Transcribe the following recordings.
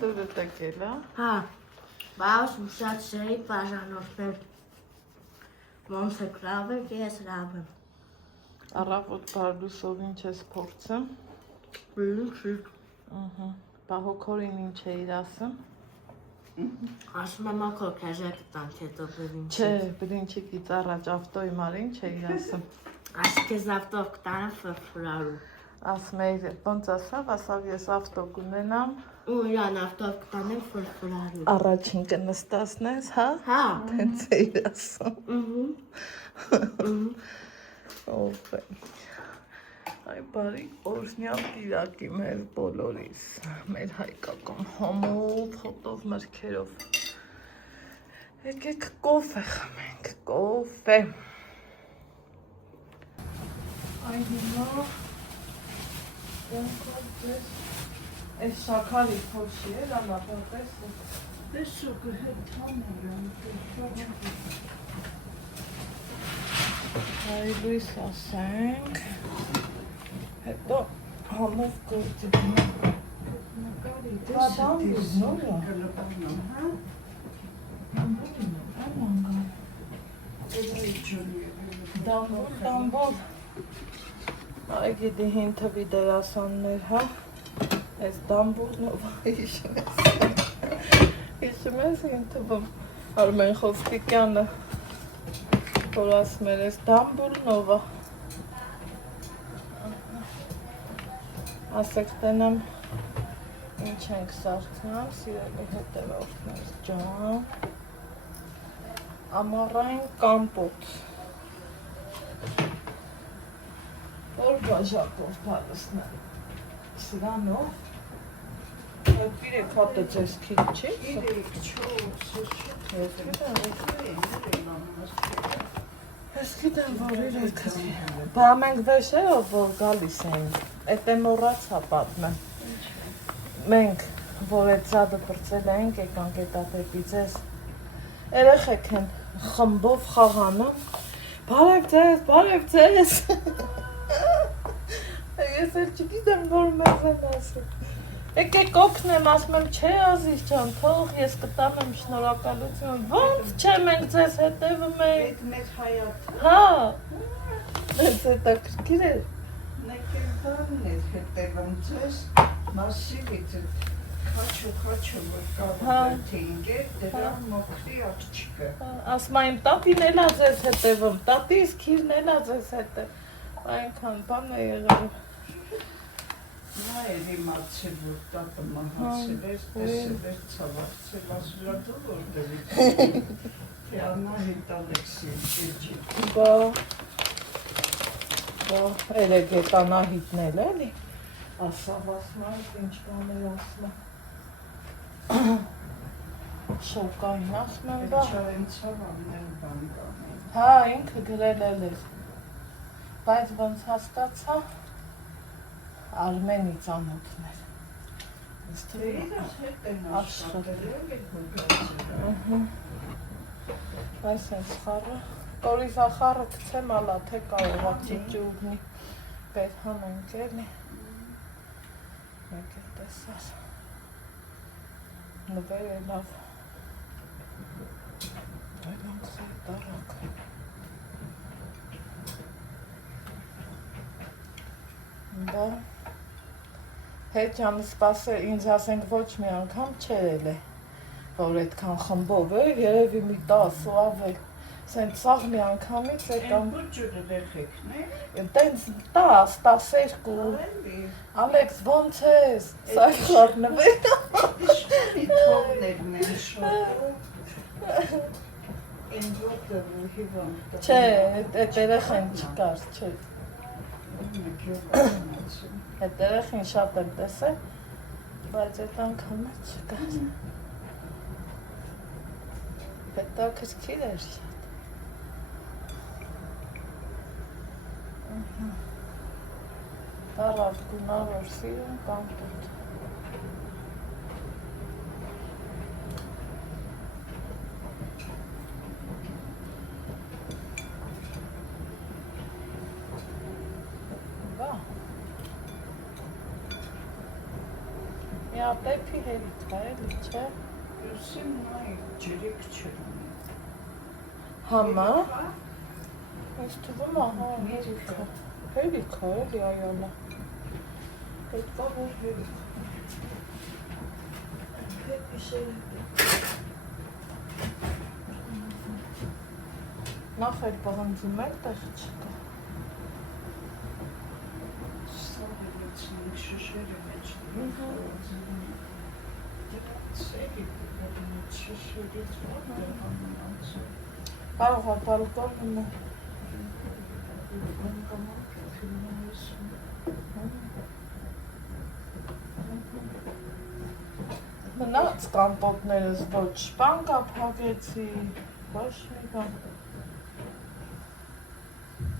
դուրը տեկել, Հա, բայց ուշած չէի բաժանորդել ոնց է լավ է, ես լավ եմ։ Առավոտ բարդուսով ինչ ես փորձում։ Ինչի։ Բա հոգորին ինչ էիր ասում։ Ասում եմ ակո քեզեք տանք հետո բրինչի։ Չէ, բրինչիկից առաջ ավտոյի մար ինչ էիր ասում։ Այսքեզ ավտով կտանեմ ֆրֆրարու։ Ասում էիր, ոնց ասավ ես ավտո կունենամ։ Ու իրան ավտով կտանեմ ֆրֆրարու։ Առաջին կնստացնես, հա։ Հա։ Տենց էիր ասում։ Ով է։ Այ բարի օրհնյալ տիրակի մեր բոլորիս, մեր հայկական համով, հոտով, մրգերով։ Եկեք կոֆե խմենք, կոֆե։ Այ հիմա այս շաքարի փոշի է, լամապատես է։ Տեսուկը հետ համարը, Այ լույս ասենք, հետո համով գործի նկարի դեսից նորա դամբոր այ գիտի հին թվի դերասաններ, հա, այս դամբորնով հիշում ես հին թվում Արմեն Խոստիկյանը որ ասում էր ես դամբուրնովը ասեք տնեմ ինչ ենք սարքնամ սիրելի հետևորդներ ջան ամառային կամպոտ որ բաժակով պարսնել սրանով Իրեք հատը ձեզ քիչ չի? Իրեք Ես գիտեմ, որ իրեք Բա մենք վեշերով որ գալիս էին Էտ է մոռացա պատմեմ Մենք, որ էտ զադը պրծել էինք եկանք էտատեպի ձեզ Երեխեք են խմբով խաղանում Բարև ձեզ Ես էլ չգիտեմ, որ մեզ են ասում Եկեք օգնեմ, ասում եմ, չէ Ազիզ ջան, թող ես կտամ եմ շնորհակալություն, ոնց չէ մենք ձեզ հետևում ենք։ Այդ մեր հայաթը։ Հա։ Մեծ հետաքրքիր էր։ Նեկերդանն էր հետևում ձեզ, մասիվից խաչու որ կավտին էր, դրա մոքրի աղջիկը։ Ասում այն տատին էլա ձեզ հետևում, տատի իսկ իրն էլա ձեզ հետև։ Այնքան բան է եղել։ Նա էր իմացել, որ տատը մահացել էր, տեսել էր ցավացել, ասում էր դու որտեղից Թե Անահիտ Ալեքսիևիչի։ Բա երեք էտ Անահիտն էլ էլի։ Ասավ ասում այն ինչ բաներ ասում Շոկային ասում եմ բա։ Չարեն ցավաններ բան կանեն։ Հա, ինքը գրել էլ էր։ Բայց ոնց հասկացա Արմենի ծանոթներ։ Իրաց հետ են աշխատել, էլ հոգացել։ Այս են խառը, կորիզախառը կցեմ ալա, թե կարողացի ճուգնի, պետ հանենք էլի, մեկ է տեսար, նվեր է լավ, այլանք սայ տարակ, բա, հետ սպասել, ինձ ասենք ոչ մի անգամ չերել է, որ այդքան խմբով է, երևի մի 10 ու ավել, սենց սաղ մի անգամից Են բուջուր երեխեքն է։ Տենց 10, 12, Ալեքս ոնց ես, սայ խառնվեր Իշտի թողներն են շոտում։ Են ոտը հիվանդ։ Չէ, էտ երեխեն չկար, չէ Էտ երեխին շատ եմ տեսել, բայց էտ անգամը չկար Հետաքրքիր էր շատ Տարավ գունավոր սիրում կամպուտ Միատեփի հերիք է, էլի չէ։ Ուսին նայ ջրիկ չեմ։ Համա։ Ես թվում է, հա, հերիք է։ Հերիք է, էլի Այոնա։ Պետք է որ հերիք։ Հետ իշերը։ Նախ այդ պահանջում էլ տեղ չկա։ Սա վերացնենք շշերը մեջ սերի շշերից վատը համանացը։ Կարող է բալկոնում է։ Մնաց կամպոտներս ոչ շպան կա փակեցի, ոչ մի բան։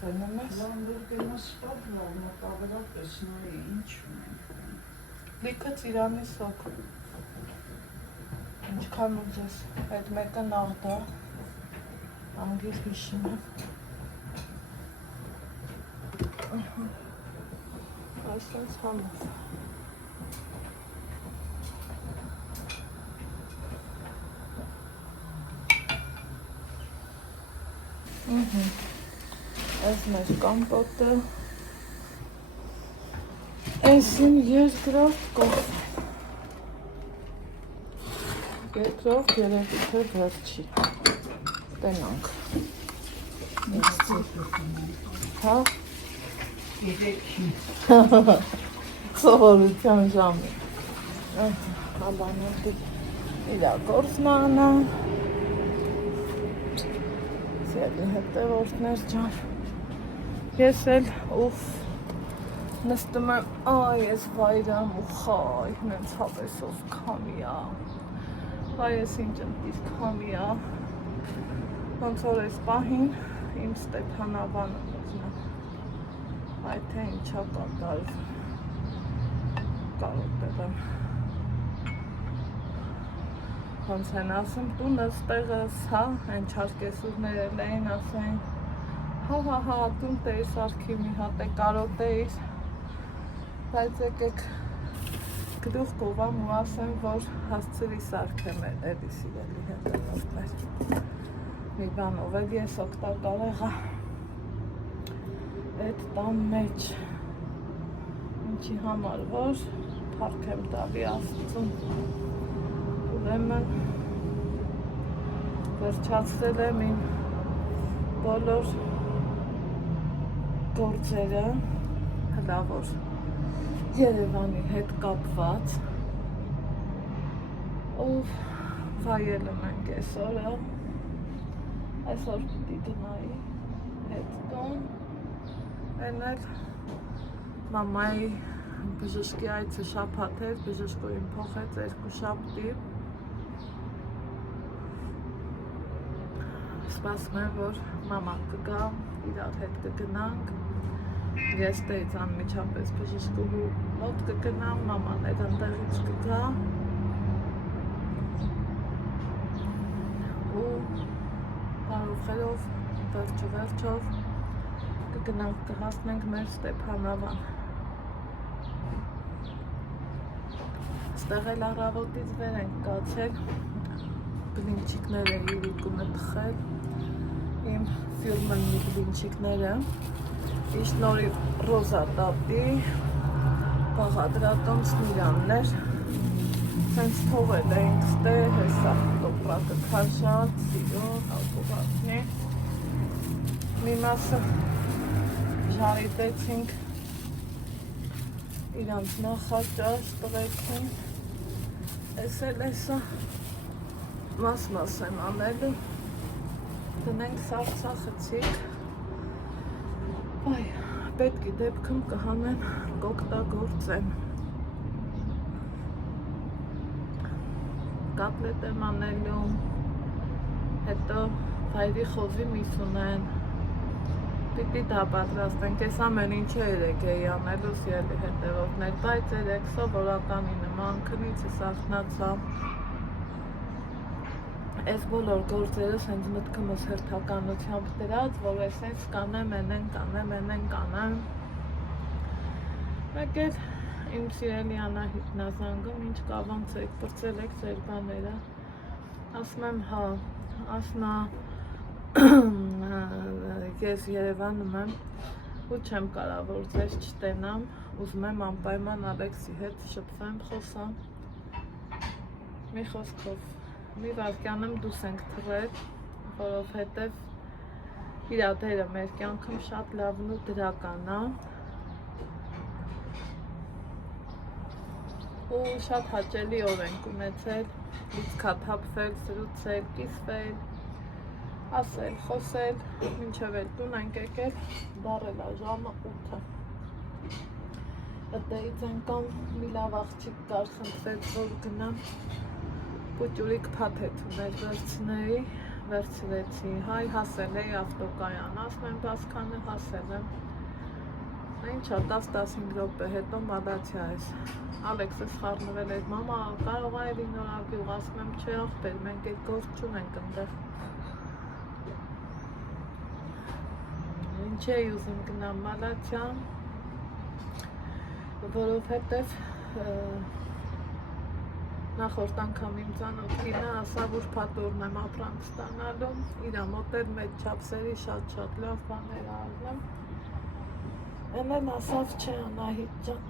Տենում ես։ Լանդուրգենը սպատվալ, մոտավորապես նայի ինչ ունենք։ Լիքը ծիրանի սոկ։ Ինչքան ուզես, այդ մեկը նաղդա, անգիր հիշում եմ։ Այսպես համով։ Այս մեր կամպոտը, այս իմ երկրորդ կոֆե, երկրորդ երևի թե վերջի, տենանք, հա, սովորության ժամի, հաբանել իրա գործն անա, սիալի հետևորդներ ջան, ես էլ ուվ նստում եմ, այ ես վայրամ ու խայ, նենց հավեսով կամիա, այ ես ինչ ընտիր կամիա, ոնց որ ես պահին իմ Ստեփանավանը մոզնա, այ թե ինչա կատարվ, կարոտեղ եմ, ոնց են ասում տունս տեղս, հա, են չարկեսուրներ էլ էին ասեն, հա, տուն տեիր սարքի մի հատ է կարոտեիր, բայց եկեք գլուխ կովամ ու ասեմ, որ հասցրի սարքեմ էլի սիրելի հետևորդներ, մի բանով էլ ես օգտակար եղա այդ տան մեջ, ինչի համար, որ փառք եմ տալի Աստծուն, ուրեմն վերջացրել եմ իմ բոլոր գործերը, հլավոր Երևանի հետ կապված, ով վայելում ենք այս օրը, այսօր պիտի գնայի հետ տուն, են էլ մամայի բժշկի այցը շաբաթ էր, բժշկուին փոխեց 2 շաբթի, սպասում եմ, որ մամա կգա, իրար հետ կգնանք, ես տեից անմիջապես բժշկուհու մոտ կգնամ, մաման այդ ընդեղից կգա ու հարուխերով, վերջով կգնանք կհասնենք մեր Ստեփանավան։ Ստեղ էլ առավոտից վեր ենք կացել, բլինչիկները իրիկունը թխել, իմ ֆյուրմենի բլինչիկները, իշնորիվ Ռոզա տատի, բաղադրատոն Սմիրաններ, սենց թողել էինք ստեղ, հեսա տոպրակը քաշած, սիրոն, ալկոհատնի, մի մասը ժարիտեցինք, իրանց նախաճաշ տղեցինք, ես էլ էսա մաս եմ անելու, դնենք սարսախցիկ, այ, պետքի դեպքում կհանեմ կօգտագործեմ, կատլետ եմ անելու, հետո վայրի խոզի միս ունեն, պիտի դա պատրաստենք, ես ամեն ինչ երեք էի անելու սիրելի հետևորդներ, բայց երեք սովորականի նման քնիցս արթնացա, այս բոլոր գործերը սենց մտքումս հերթականությամբ դրած, որ ես սենց կանեմ, ենեն կանեմ, մեկ էլ Իմ սիրելի Անահիտն ա զանգում, ինչ կա, ոնց եք, պրծել եք ձեր բաները։ Ասում եմ հա, ասում ա ես Երևանում եմ ու չեմ կարող որ ձեզ չտենամ, ուզում եմ անպայման Ալեքսի հետ շփվեմ, խոսամ։ Մի խոսքով, մի վայրկյանում դուրս ենք թռել, որովհետև իր դերը մեր կյանքում շատ լավն ու դրական ա։ Ու շատ հաճելի օր ենք ունեցել, լիցքաթափվել, զրուցել, կիսվել, ասել, խոսել, մինչև էլ տուն ենք եկել, դառել ա ժամը 8-ը։ Այդտեղից անգամ մի լավ աղջիկ կար, խնդրեց, որ գնամ պուճուրիկ փաթեթ ուներ վերցնեի, վերցրեցի, հայ հասել էի ավտոկայան, ասում եմ բասքանը հասել եմ։ Ինչա 10-15 րոպե հետո մալացիա ես։ Ալեքսը սխառնվել էր, մամա կարող ա էլի նորագյուղ, ասում եմ չէ աղբեր, մենք այդ գործ չունենք ընդեղ։ Ինչ էի ուզում գնամ մալացիա, որովհետև նախորդ անգամ իմ ծանոթ կինը ասավ ուրբաթ օրն եմ ապրանք ստանալու, իրա մոտ էլ մեծ չափսերի շատ լավ բաներ արվում։ Եմ էլ ասավ չէ Անահիտ ջան,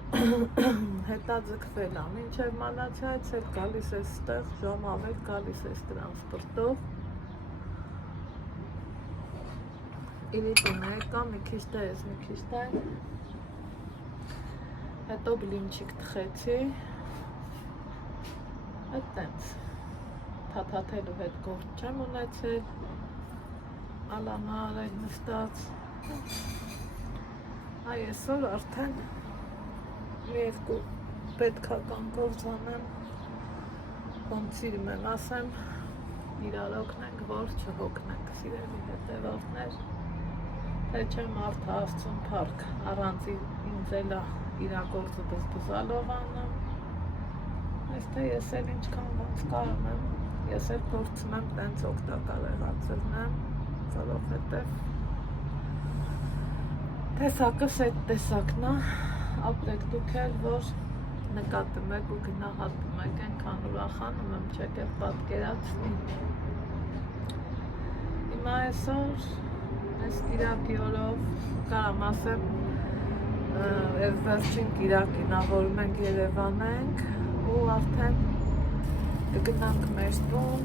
հետաձգվել ա, մինչև մալացիայից էլ գալիս ես ստեղ, ժամ ավել գալիս ես տրանսպորտով։ Իրիտուն եկա, մի քիչ տես, մի քիչ տե, հետո բլինչիկ թխեցի, այդ տենց, թաթաթելու հետ գործ չեմ ունեցել, ալամա արել նստած, այսօր արդեն մի երկու պետքական գործ անեմ, ոնց սիրում եմ ասեմ, իրար օգնենք, որ չհոգնենք, սիրելի հետևորդներ, թե չէ մարդը Աստծուն փառք, առանց ինձ էլա իրա գործը բզբզալով անում, այս թե ես էլ ինչքան ոնց կարող եմ, ես էլ փորձում եմ տենց օգտակար եղածելնեմ, որովհետև տեսակս այդ տեսակն է, ապրեք դուք էլ, որ նկատում եք ու գնահատում եք, ենքան ուրախանում եմ, չեք էլ պատկերացնի։ Հիմա այսօր, այս կիրակի օրով, կարամ ասեմ, վերջին կիրակին ա, որ մենք Երևան ենք ու արդեն կգնանք մեր տուն,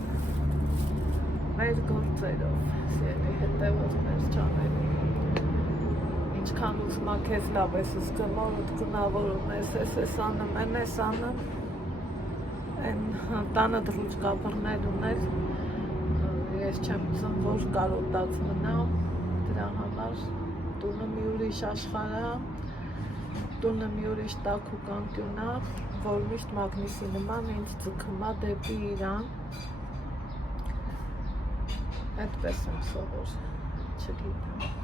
մեր գործերով, սիրելի հետևորդներ չանելու։ Ինչքան ուզում ա քեզ լավ ես զգում, օրդ գունավորում ես անում, ես անում, են տանը դրուճ կապրներ ուներ, ես չեմ ուզում, որ կարոտած մնա, դրա համար տունը մի ուրիշ աշխարհ ա, տունը մի ուրիշ տաք ու կանկյուն ա, որ միշտ մագնիսի նման ինձ ձգում ա դեպի իրան, այդպես եմ սովոր, չգիտեմ։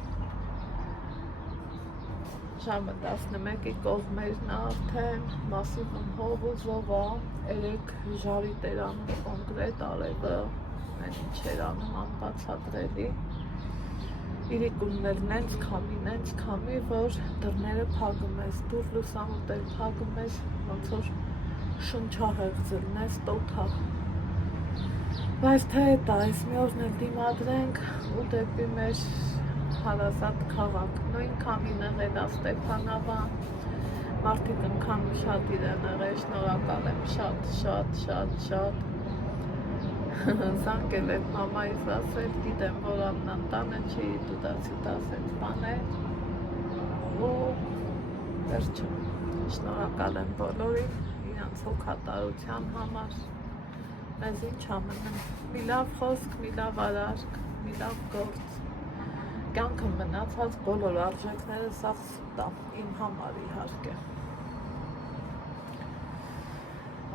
Ժամը 11-ի կողմերն արդեն, մասիվում հով ու զով ա, երեք ժարի տերանում կոնկրետ արևը, մեն ինչեր անում անբացատրելի, իրիկուններ նենց քամի, որ դռները փակում ես, դուր լուսամուտել փակում ես, ոնց որ շնչահեղձելն ես, տոթա։ Բայց թե դա, այս մի օրն էլ դիմադրենք ու դեպի մեր հարազատ քաղաք, նույն քամին եղել ա Ստեփանավան, մարդիկ անգամ շատ իրեն եղել, շնորհակալ եմ շատ, զանգել եմ մամայիս ասել, գիտեմ, որ ամնան տանը չի, դու դասի դասեց բաներ, ու վերջը, շնորհակալ եմ բոլորին, իրանց հոգատարության համար, մեզ ինչ ամենը, մի լավ խոսք, մի լավ արարք, մի լավ գործ, կյանքը մնացած բոլոր արժեքները սաղ սուտ ա, իմ համար իհարկե։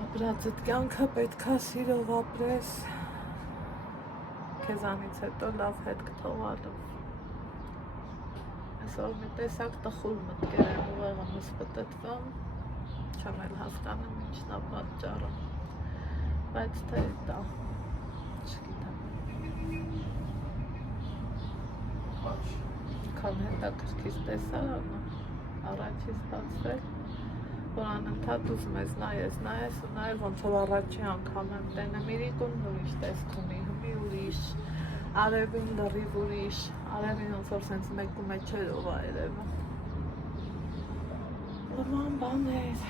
Ապրածդ կյանքը պետքա սիրով ապրես, քեզանից հետո լավ հետք թողալով։ Այսօր մի տեսակ տխուր մտքեր եմ ուղեղումս պտտվում, չեմ էլ հասկանում ինչն ա պատճառը, բայց թե դա, չգիտեմ։ Քան հետաքրքիր տեսարանը, առաջից բացվել, որ անընդհատ ուզում ես նայես ու նայես ոնց որ առաջի անգամ եմ տենեմ իրիկուն ուրիշ տեսք ունի, հմի ուրիշ, արևին լրիվ ուրիշ, արևին ոնց որ սենց մեկու մեջ էր ողա երևը։ Նման բաներ,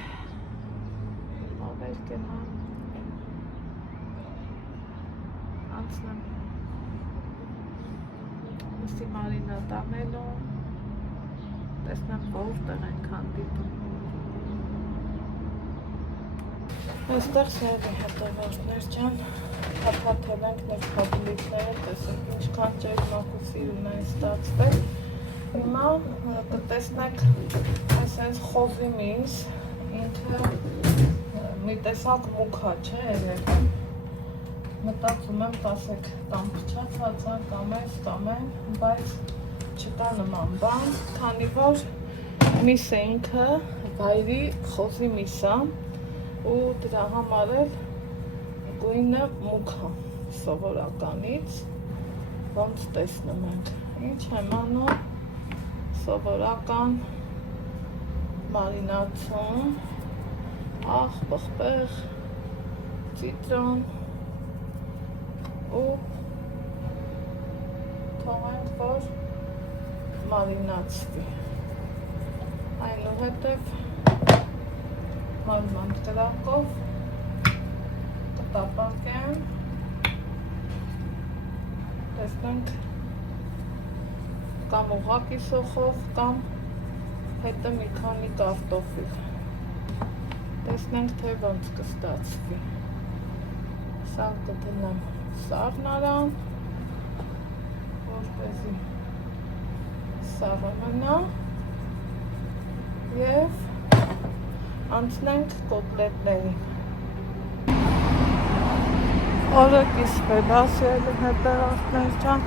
ավեր կենամ, անցնեմ, ուսի Մարինա տանելու, տեսնեմ որտեղ ենք հանդիպում։ Այստեղ սերվի հետևորդներ ջան, հատվաթել ենք մեր պաբլիկները, տեսեք ինչքան ջերմակուսիրուն են ստացվել։ Հիմա կտեսնեք այսենց խոզի միս, ինքը մի տեսակ մուքա չէ երևի։ Մտածում եմ տասեք կամ փչացած է, կամ այս, կամ այն, բայց չկա նման բան, քանի որ միսը ինքը վայրի խոզի միս է ու դրա համար էլ գույնը մուք է սովորականից, ոնց տեսնում ենք, ինչ եմ անում, սովորական մարինացում, աղ, պղպեղ, ծիտրոն ու թողենք, որ մարինացվի, այնուհետև մանման կրակով կտապակեմ, տեսնենք կամ ուղղակի սոխով, կամ հետը մի քանի կարտոֆիլ, տեսնենք թե ոնց կստացվի, սա կդնեմ սառնարան, որպեսզի սառը մնա և անցնենք կոտլետներին։ Օրը կիսվել ասելու հետևորդներ ջան,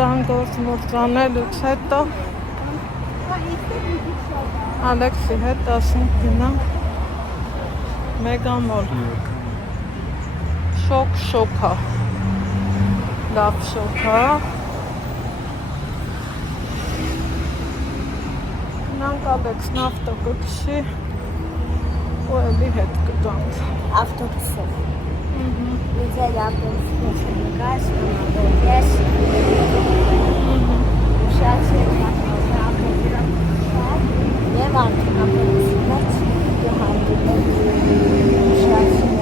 տան գործ մուրծանելուց հետո Ալեքսի հետ ասենք գնանք Մեգամոլ։ Շոկ է, լավ շոկ է։ Գնանք Ալեքսն ավտո կքշի ու էլի հետ կգանք։ Ավտոբուսով։ Իձել ավտոբուսով նկաս, ես ուշացել ավտոբուսով և ավտոբուսով կհանդիպել ուշացել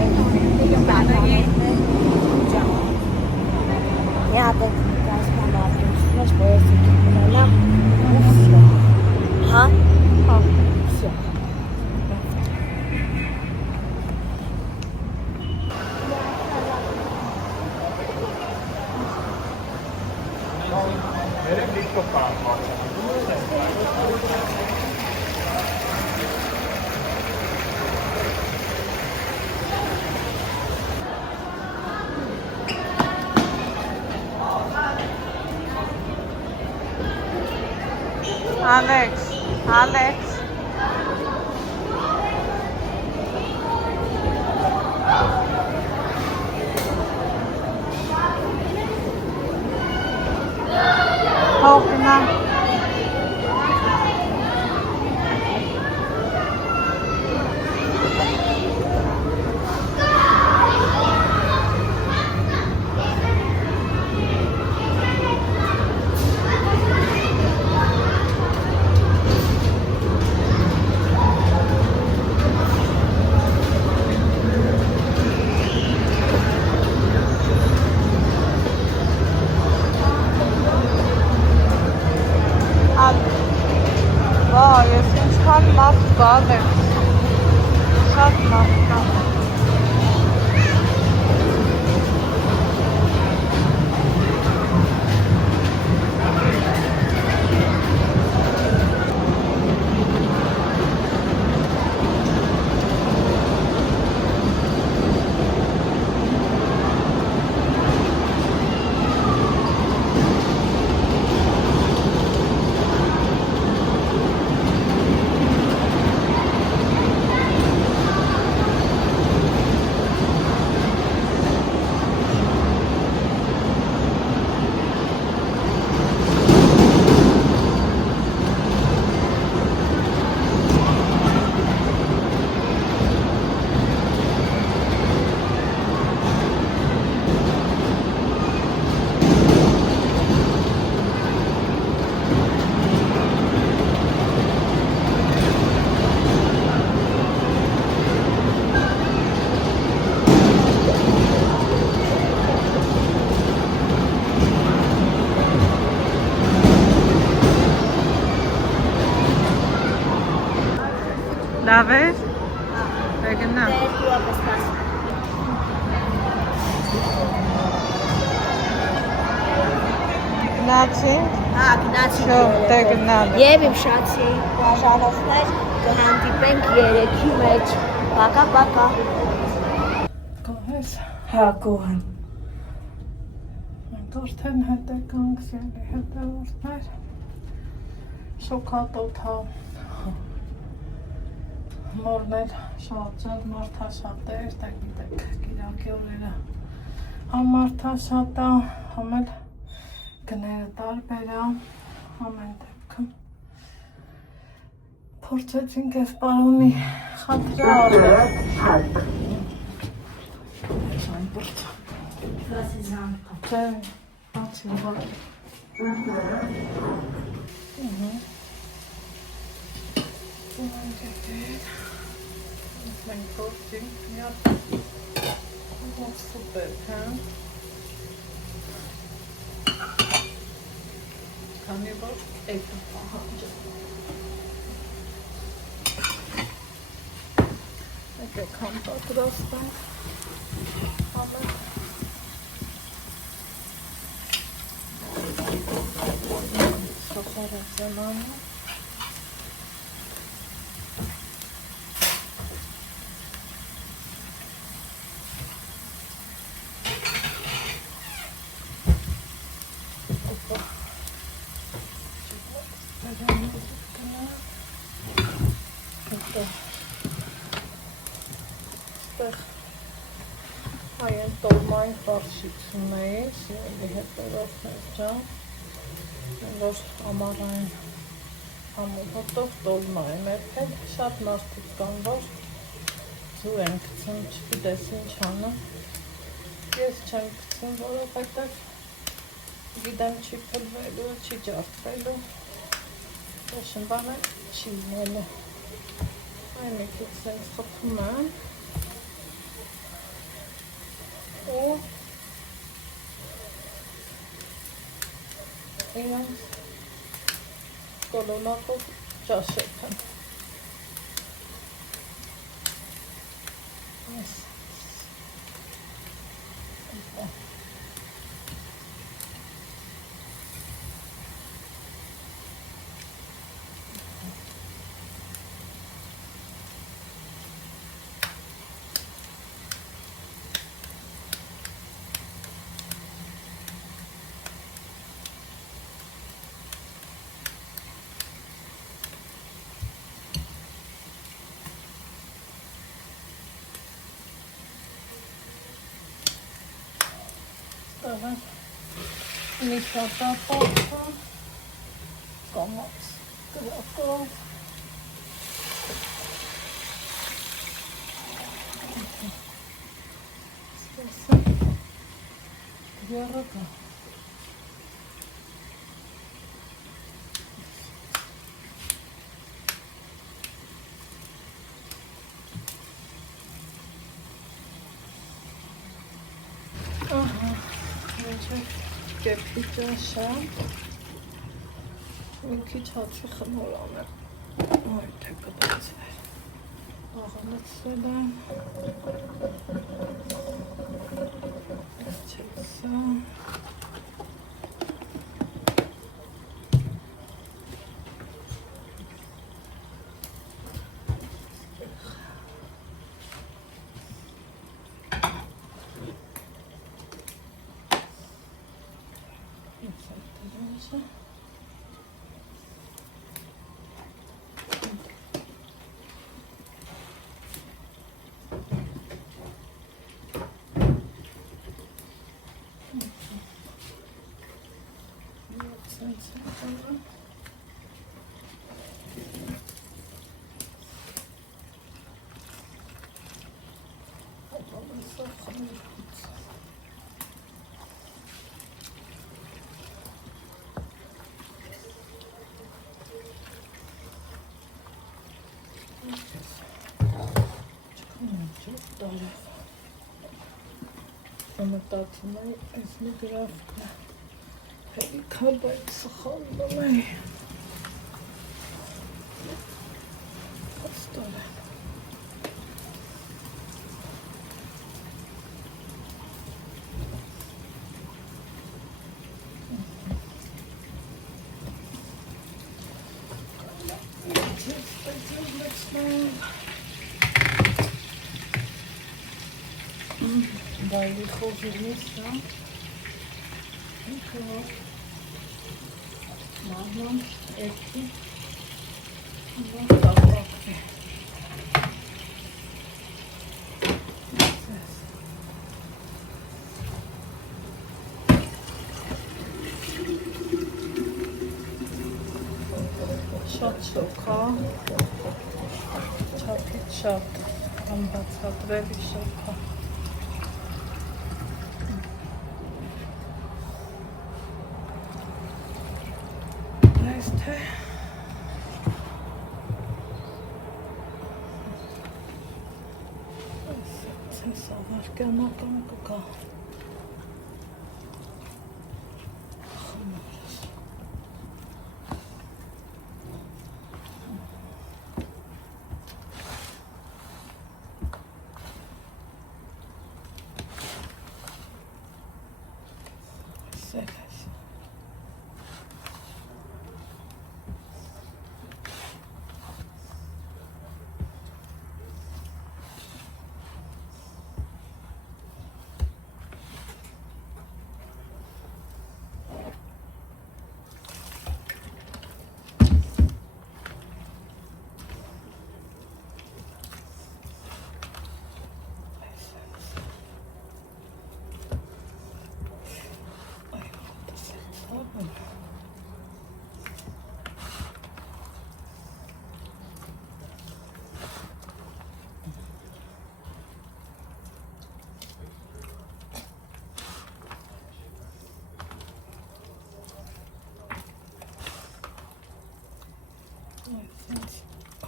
я так сказала, что я сегодня все. Ага. Все. Alex. Հողնա։ Լավեր։ Բեգնա։ Գնացինք։ Հա, գնացինք։ Շո, դե գնալը։ Եվ իմ շացի բաժանորդներ կհանդիպենք երեքի մեջ։ Պակա։ Կողես։ Հա, կողեն։ Մենք արդեն հետ եկանք սյալի հետևորդներ։ Շոկատոթա։ Մորներ շատ մարդաշատ էր, դա գիտեք, գիրակի օրերը համ մարդաշատ է, համ էլ գները տարբեր է, ամեն դեպքում փորձեցինք այս պարոնի խաթրա Չէ, բացի բակ Մենք գործինք միատ սուպեր, հա Քանի որ էկը պահանջը Եկեք համ պատրաստենք ամեն Սոխարած եմ անում Այեն տոլմային պարշիցում էի, սիրելի հետևորդներ ջան, որ ամառային համոհոտով տոլմա եմ էրթել, շատ մարդիկ կան, որ ձու են գցում, չգիտես ինչ անում, ես չեմ գցում, որովհետև գիտեմ չի փլվելու, չի ջարդվելու, ոչն բանը չի լինելու, այն մի քիչ սենց խփում եմ, ու իրանց կոլոնակով ճաշեք եմ մի շատապատը կամաց գրակով սպեսը գերակա Կեպի ճաշա, մի քիչ հացի խմորան է, այ թե կդացվեր, աղանացել եմ, չեցա, Մտածում եմ, այս մի գրաֆն է, հելիքա, բայց սխալվում է, հաստոր է։ Վայլի խոզինից, հա։ Ինքը որ մահման էրքի որ տապակվի։ Շատ շոքա, չափից շատ, անբացատրելի շոքա։ Այս թե այս ավարկյանական կկա։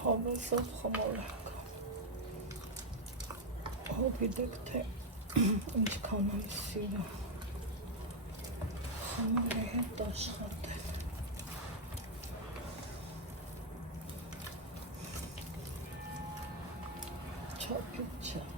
Հավեսով խմոր եք, հով գիտեք, թե ինչքան եմ սիրում խմորի հետ աշխատել, չափից շատ։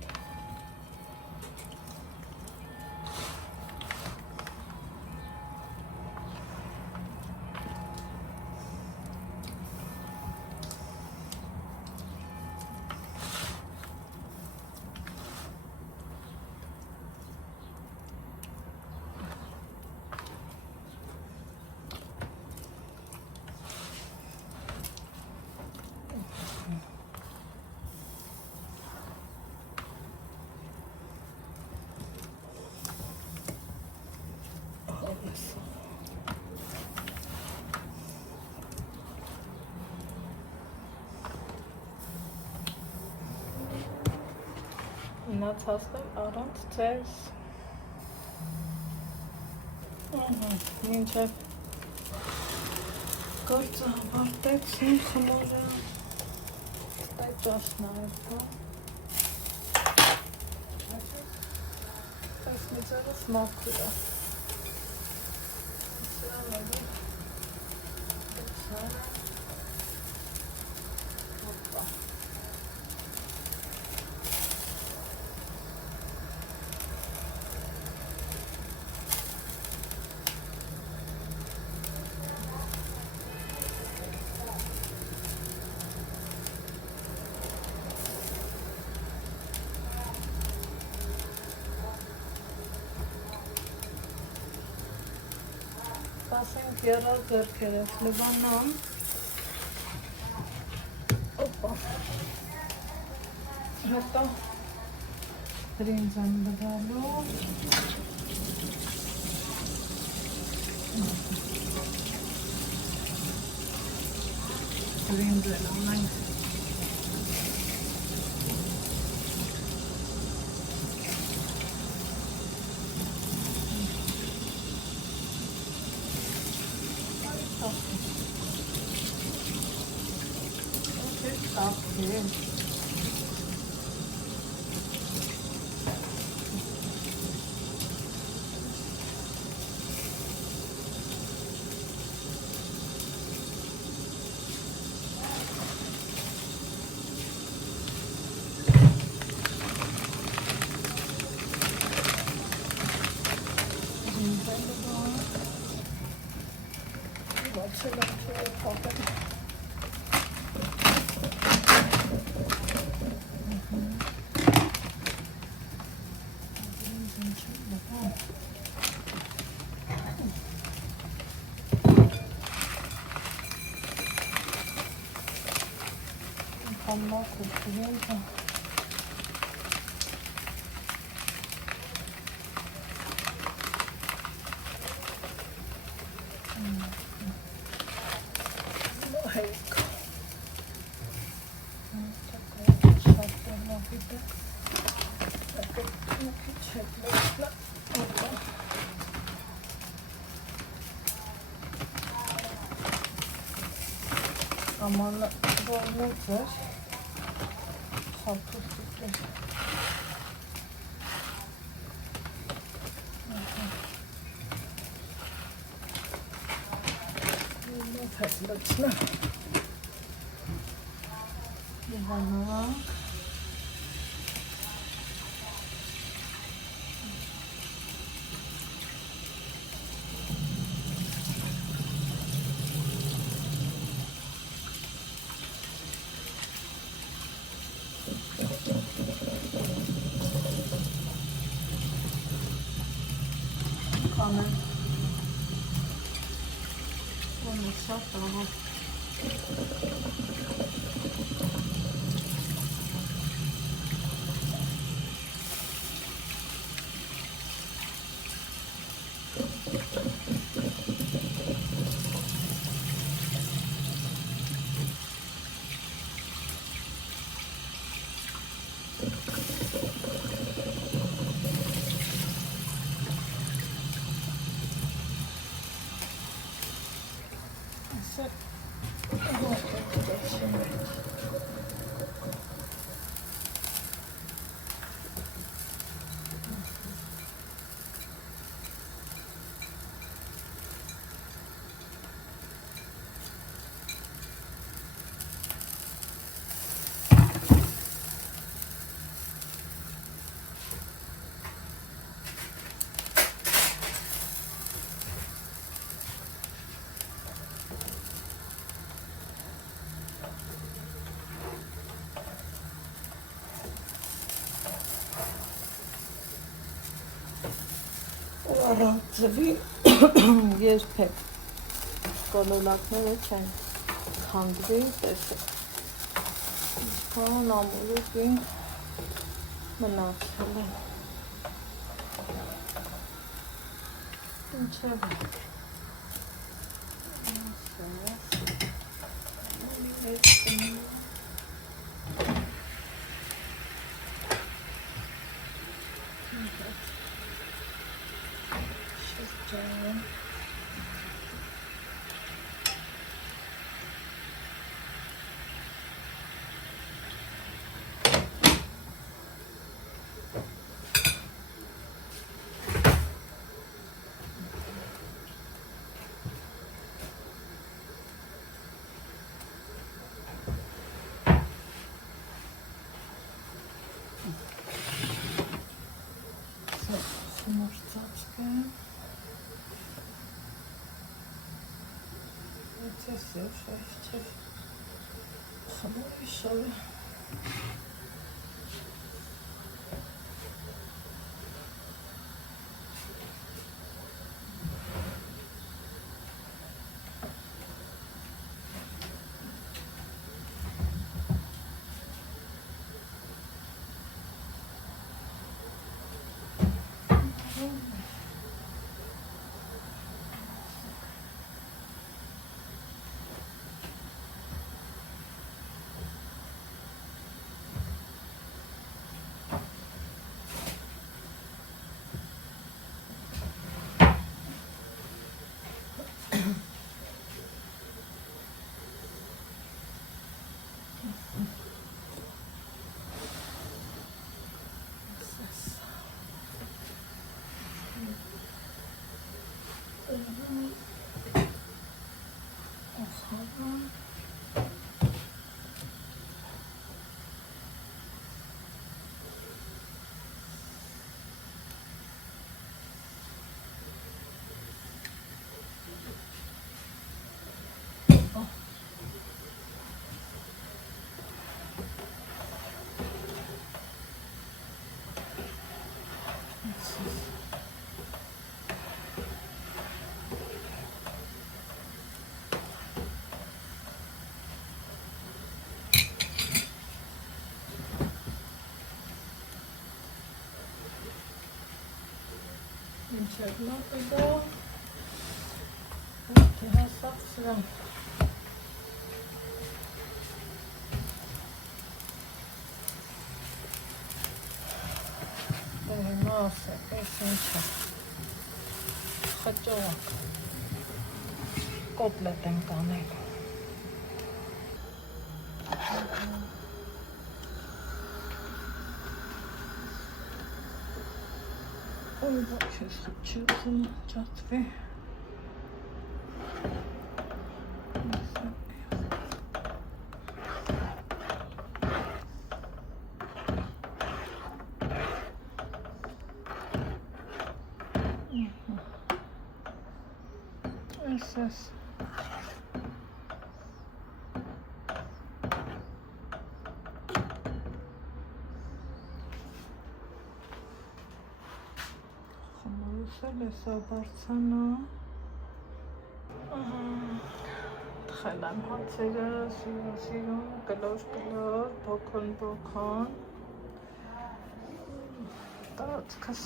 Մնացածներ առանց ձեզ։ Մինչև գործը ավարտեցին խմորը, այդ 12, այս մեծերս մաքուր է։ Ասենք երար ձերքերս լվանամ, օպա, հետո բրինձ եմ լվալու, բրինձ էլ անենք, Aman dolmuşlar. Saltıklar. Fazlasına. Bana. Amen. Bunu satalım. Առանցվի երբեք կոլոլակները չեն քանդվի, տեսեք, քան ամուրուկին մնացել են, ինչև Sorry. Մինչև մոտը գա, ոտքի հասավ սրան։ Հիմա ասեք, այս ինչ է, խճողակ, կոտլետ ենք անել։ Ой, вообще случился, чувствую. Yes. Լեսաբարձանա թխելան հացերը, սիրուն, գլոր, բոքոն, տարածքս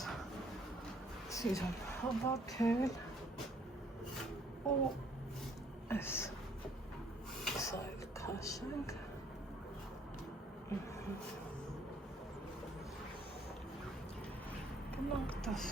սիրուն հավաքել ու այս սա էլ քաշենք գնանք տաս